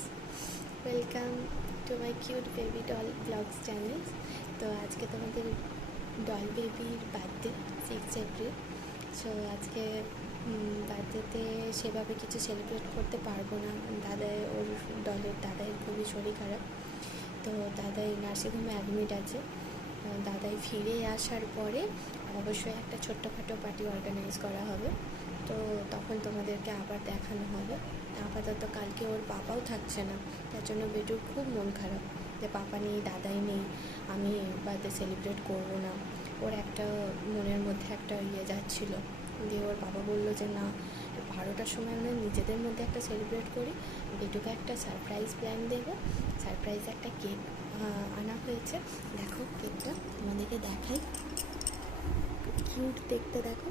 Guys, welcome to my cute baby doll blogs channel. তো আজকে তোমাদের ডল বেবির বার্থডে 6 এপ্রিল। সো আজকে বার্থডেতে সেভাবে কিছু সেলিব্রেট করতে পারবো না। ডলের দাদাই খুবই শরীর খারাপ, তো দাদাই নার্সিংহোমে অ্যাডমিট আছে। দাদাই ফিরে আসার পরে অবশ্যই একটা ছোট্টখাটো পার্টি অর্গানাইজ করা হবে, তো তখন তোমাদেরকে আবার দেখানো হবে। আপাতত কালকে ওর বাবাও থাকছে না, তার জন্য বেটুর খুব মন খারাপ যে পাপা নেই, দাদাই নেই, আমি বার্থডে সেলিব্রেট করবো না। ওর একটা মনের মধ্যে একটা যাচ্ছিলো, দিয়ে ওর বাবা বললো যে না, 12টার সময় আমরা নিজেদের মধ্যে একটা সেলিব্রেট করি, বেটুকে একটা সারপ্রাইজ প্ল্যান দেবো। সারপ্রাইজ একটা কেক আনা হয়েছে। দেখো কেকটা তোমাদেরকে দেখাই, কিউট দেখতে, দেখো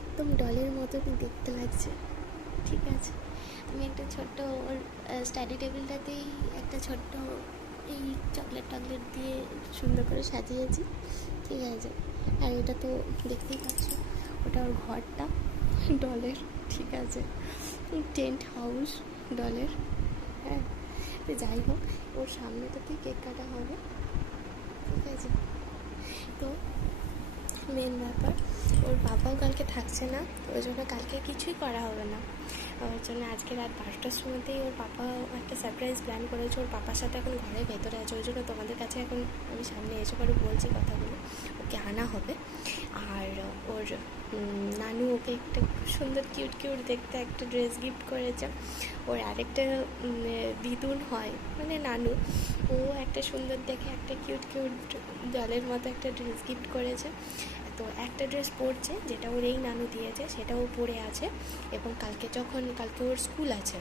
একদম ডলের মতনই দেখতে লাগছে। ঠিক আছে, আমি একটা ছোট্ট ওর স্টাডি টেবিলটাতেই একটা ছোট্ট এই চকলেট দিয়ে সুন্দর করে সাজিয়েছি। ঠিক আছে, আর এটা তো দেখতেই পাচ্ছ, ওটা ওর ঘরটা ডলের। ঠিক আছে, টেন্ট হাউস ডলের। হ্যাঁ, তো যাই হোক, ওর সামনেটাতেই কেক কাটা হবে। ঠিক আছে, তো মেন ব্যাপার, ওর বাবাও কালকে থাকছে না, ওই জন্য কালকে কিছুই করা হবে না। ওই জন্য আজকে রাত 12টার সময়তেই ওর পাপা একটা সারপ্রাইজ প্ল্যান করেছে। ওর পাপার সাথে এখন ঘরের ভেতরে আছে, ওই জন্য তোমাদের কাছে এখন আমি সামনে এসে পরে বলছি কথাগুলো। ওকে আনা হবে, আর ওর নানু ওকে একটা খুব সুন্দর কিউট দেখতে একটা ড্রেস গিফট করেছে। ওর আরেকটা দিদুন হয়, মানে নানু, ও একটা সুন্দর দেখে একটা কিউট জলের মতো একটা ড্রেস গিফট করেছে। তো একটা ড্রেস পরছে যেটা ওর এই নানু দিয়েছে, সেটাও পরে আছে। এবং কালকে ওর স্কুল আছে,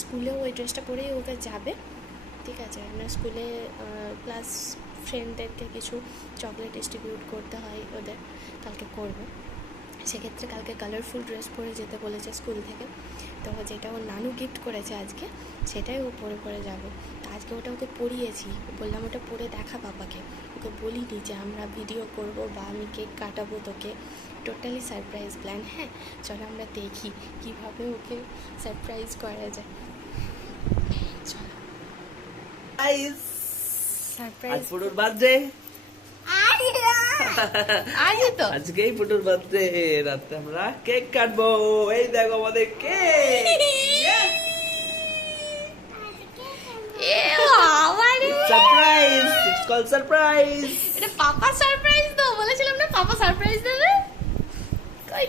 স্কুলেও ওই ড্রেসটা পরেই ওকে যাবে। ঠিক আছে, আমরা স্কুলে ক্লাস ফ্রেন্ডদেরকে কিছু চকলেট ডিস্ট্রিবিউট করতে হয়, ওদের কালকে করবে। সেক্ষেত্রে কালকে কালারফুল ড্রেস পরে যেতে বলেছে স্কুল থেকে। তো যেটা ওর নানু গিফট করেছে আজকে, সেটাই ও পরে যাবে। তো আজকে ওটা ওকে পরিয়েছি, বললাম ওটা পরে দেখা বাবাকে। ওকে বলিনি যে আমরা ভিডিও করব বা আমি কেক কাটাবো তোকে, টোটালি সারপ্রাইজ প্ল্যান। হ্যাঁ, চলো আমরা দেখি কীভাবে ওকে সারপ্রাইজ করা যায়। চলো, সারপ্রাইজ পুটুর বার্থডে আজই তো, আজকেই পুটুর বার্থডে। রাতে আমরা কেক কাটবো। এই দেখো আমাদের cake. Surprise, it's called surprise. এটা পাপা সারপ্রাইজ তো, বলেছিলাম না পাপা সারপ্রাইজ দেবে। কই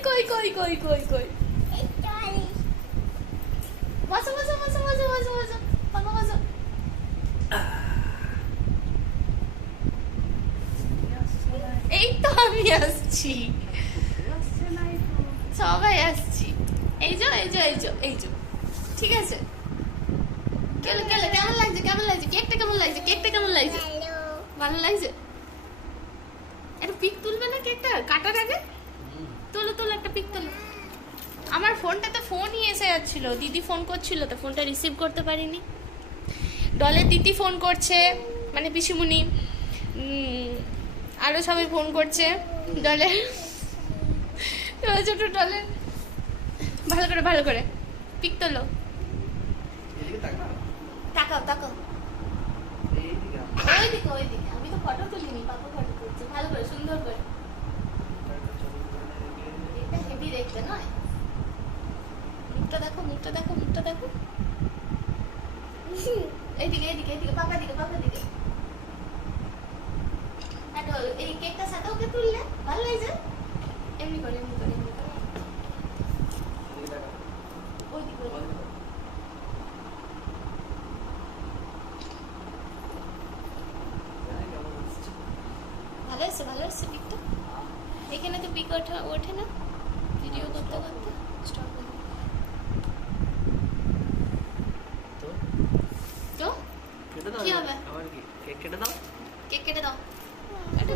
বসো পাপা বসো। এই তো আমি আসছি, সবাই আসছি। এই যে ঠিক আছে। কেমন লাগছে কেকটা? কেমন লাগছে? ভালো লাগছে। একটা পিক তুলবে না কেকটা কাটার আগে? তোলো একটা পিক তোলো। আমার ফোনটাতে ফোনই এসে যাচ্ছিল, দিদি ফোন করছিল, তো ফোনটা রিসিভ করতে পারিনি। ডলের দিদি ফোন করছে, মানে পিসিমুনি, আরও সবাই ফোন করছে। ডলের ছোট ডলের ভালো করে পিক তোলো। তাকাও ওইদিকে। আমি তো ফটো তুলিনি, পাপা ফটো তুলছে। ভালো করে, সুন্দর করে। এটা হেভি দেখতে নয়? মুখটা দেখো। এইদিকে পাপা দিকে। এই কেকটা সাথে ওকে তুললে ভালো লাগছে। এমনি করে ওইদিকে। ভালো এসছে পিকটা। এখানে তো পিক ওঠে না ভিডিও করতে স্টপ হয়ে যায়। তো কি হবে? কেক কেটে দাও। কাটো।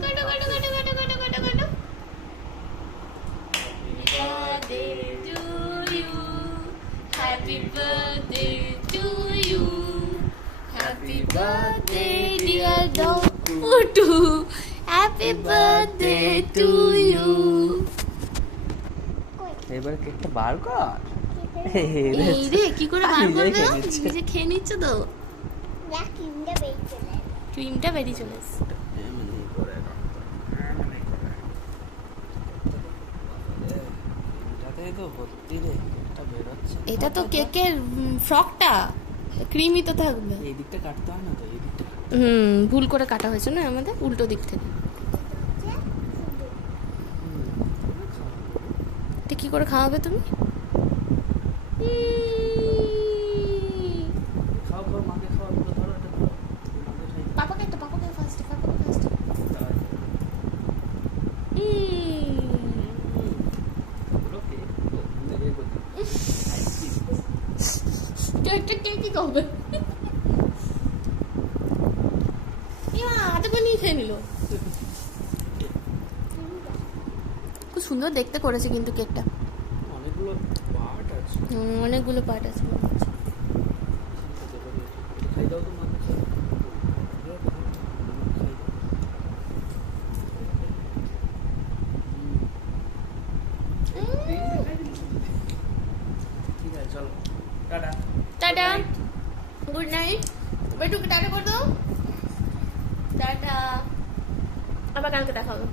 Happy birthday to you. Happy birthday dear Putu. Happy birthday to you. এবার কেকটা বার কর। এই রে কি করে বার নিজেই করবে খেয়ে নিচ্ছে। নিজে খেয়ে নিচ্ছে তো না কিনতে বেরিয়ে চলে ক্রিমটা বেরিয়ে চলে এসছে এমনি করে এমনি করে। এটাতেই তো ভর্তি রে, এটা বেরোচ্ছে। এটা তো কেকের ফ্রকটা ক্রিমই তো থাকবে এই দিকটা কাটতে হয় না তো, এই দিকটা ভুল করে কাটা হয়েছে না আমাদের উল্টো দিক থেকে এটা কি করে খাওয়াবে তুমি খাও খাও, মাকে খাওয়া, পুরো ধরো, এটা ধরো, মাকে খাই দাও। পাপাকে ফার্স্ট পুরো কেক, ভুলে গিয়ে বলছি। আইসক্রিম। কে কি করবে হাতে করে নিয়ে খেয়ে নিল খুব সুন্দর দেখতে করেছে কিন্তু কেকটা অনেকগুলো পার্ট আছে। অনেকগুলো পার্ট আছে মনে হচ্ছে। খাই দাও তো মাকে, খাই দাও। খাই দাও। ঠিক আছে, চলো টাটা। টাটা গুড নাইট বেটুকে টাটা করে দাও টাটা আবার কালকে দেখা হবে